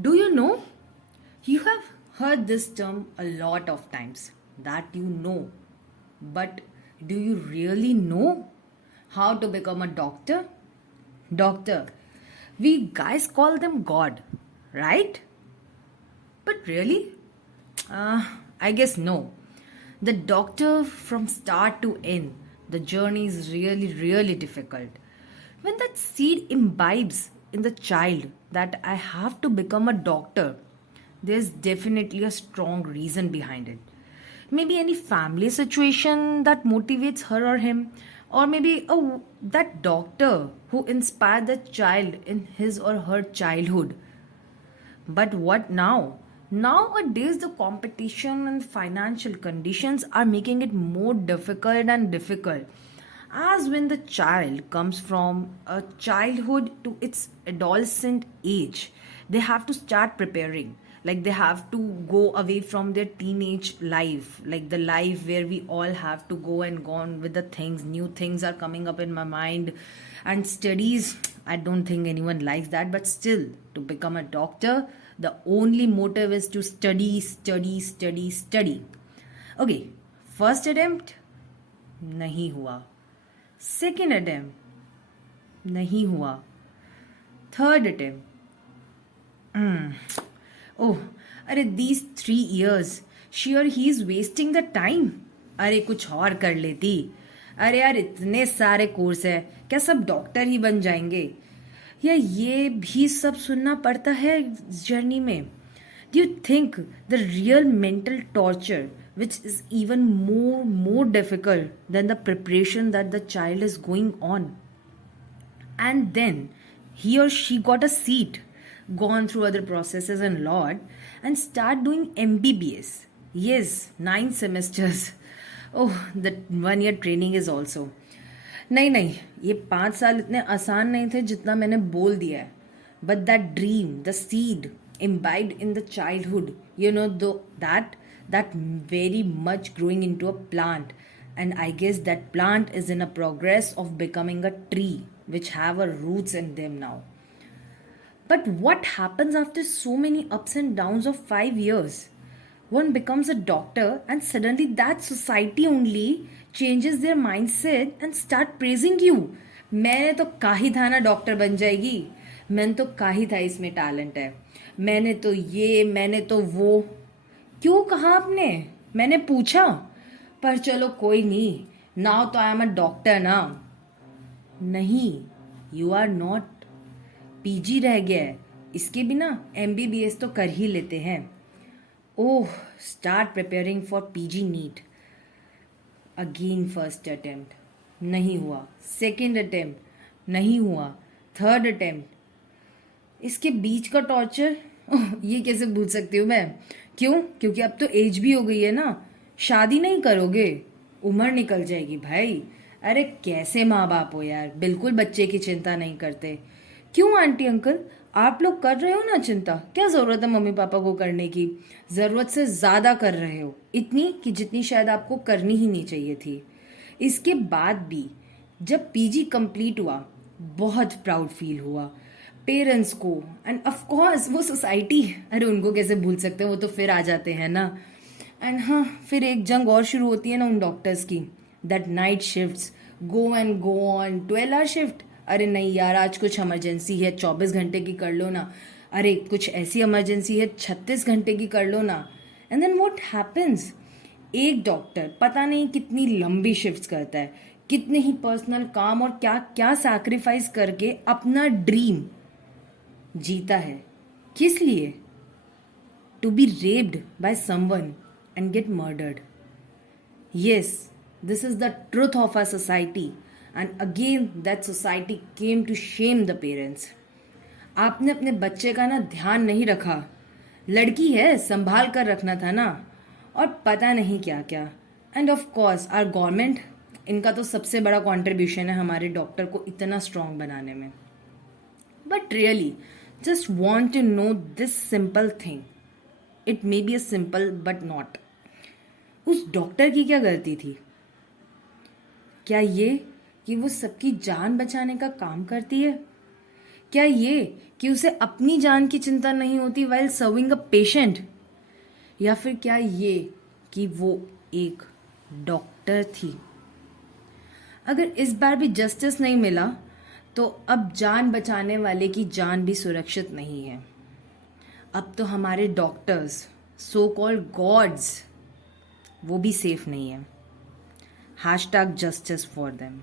Do you know? You have heard this term a lot of times that you know, but do you really know how to become a doctor? Doctor. We guys call them God, right? But really? I guess no. The doctor from start to end, the journey is really difficult. When that seed imbibes in the child that I have to become a doctor, there's definitely a strong reason behind it. Maybe any family situation that motivates her or him, or maybe that doctor who inspired the child in his or her childhood. But what now? Nowadays, the competition and financial conditions are making it more difficult and difficult. As when the child comes from a childhood to its adolescent age, they have to start preparing. Like they have to go away from their teenage life, like the life where we all have to go and go on with the things. New things are coming up in my mind, and studies. I don't think anyone likes that, but still, to become a doctor, the only motive is to study. Okay, first attempt नहीं हुआ, second attempt नहीं हुआ, third attempt ओह अरे these 3 years she और he is wasting the time. अरे कुछ और कर लेती. अरे यार इतने सारे कोर्स है, क्या सब डॉक्टर ही बन जाएंगे? या ये भी सब सुनना पड़ता है जर्नी में? Do you think the real mental torture, which is even more difficult than the preparation that the child is going on? And then he or she got a seat, gone through other processes and lot, and start doing MBBS. Yes, 9 semesters. Oh, the 1 year training is also. नहीं नहीं, ये 5 साल इतने आसान नहीं थे जितना मैंने बोल दिया है. But that dream, the seed imbibed in the childhood, that very much growing into a plant. And I guess that plant is in a progress of becoming a tree, which have a roots in them now. But what happens after so many ups and downs of 5 years? One becomes a doctor, and suddenly that society only changes their mindset and start praising you. मैंने तो काही था ना doctor बन जाएगी, मैंने तो काही था इसमें टैलेंट है, मैंने तो ये, मैंने तो वो. क्यों कहा आपने? मैंने पूछा. पर चलो कोई नहीं, नाउ तो आई एम अ डॉक्टर ना. नहीं, यू आर नॉट. पीजी रह गया है, इसके बिना MBBS तो कर ही लेते हैं. Oh, start preparing for PG NEET. Again first attempt नहीं हुआ, सेकेंड अटेम्प्ट नहीं हुआ, थर्ड अटेम्प्ट. इसके बीच का टॉर्चर ये कैसे भूल सकती हूँ मैं? क्यों? क्योंकि अब तो एज भी हो गई है ना. शादी नहीं करोगे, उम्र निकल जाएगी भाई. अरे कैसे माँ बाप हो यार, बिल्कुल बच्चे की चिंता नहीं करते. क्यों आंटी अंकल, आप लोग कर रहे हो ना चिंता, क्या जरूरत है मम्मी पापा को करने की? जरूरत से ज्यादा कर रहे हो, इतनी कि जितनी शायद आपको करनी ही नहीं चाहिए थी. इसके बाद भी जब PG कंप्लीट हुआ, बहुत प्राउड फील हुआ पेरेंट्स को, एंड ऑफ कोर्स वो सोसाइटी. अरे उनको कैसे भूल सकते हैं, वो तो फिर आ जाते हैं ना. एंड हाँ, फिर एक जंग और शुरू होती है ना उन डॉक्टर्स की. That night shifts go and go on. 12 hour shift. अरे नहीं यार, आज कुछ इमरजेंसी है, 24 घंटे की कर लो ना. अरे कुछ ऐसी इमरजेंसी है, 36 घंटे की कर लो ना. And then what happens? एक डॉक्टर पता नहीं कितनी लंबी शिफ्ट्स करता है, कितने ही पर्सनल काम और क्या क्या सैक्रिफाइस करके अपना ड्रीम जीता है. किस लिए? To be raped by someone and get murdered. Yes, this is the truth of our society, and again that society came to shame the parents. आपने अपने बच्चे का ना ध्यान नहीं रखा. लड़की है, संभाल कर रखना था ना. और पता नहीं क्या क्या. And of course our government, इनका तो सबसे बड़ा कंट्रीब्यूशन है हमारे डॉक्टर को इतना स्ट्रांग बनाने में. But really just want to know this simple thing. It may be a simple but not. उस डॉक्टर की क्या गलती थी? क्या ये कि वो सबकी जान बचाने का काम करती है? क्या ये कि उसे अपनी जान की चिंता नहीं होती वाइल सर्विंग अ पेशेंट? या फिर क्या ये कि वो एक डॉक्टर थी? अगर इस बार भी जस्टिस नहीं मिला तो अब जान बचाने वाले की जान भी सुरक्षित नहीं है। अब तो हमारे डॉक्टर्स, सो कॉल्ड गॉड्स, वो भी सेफ नहीं है। Hashtag justice for them.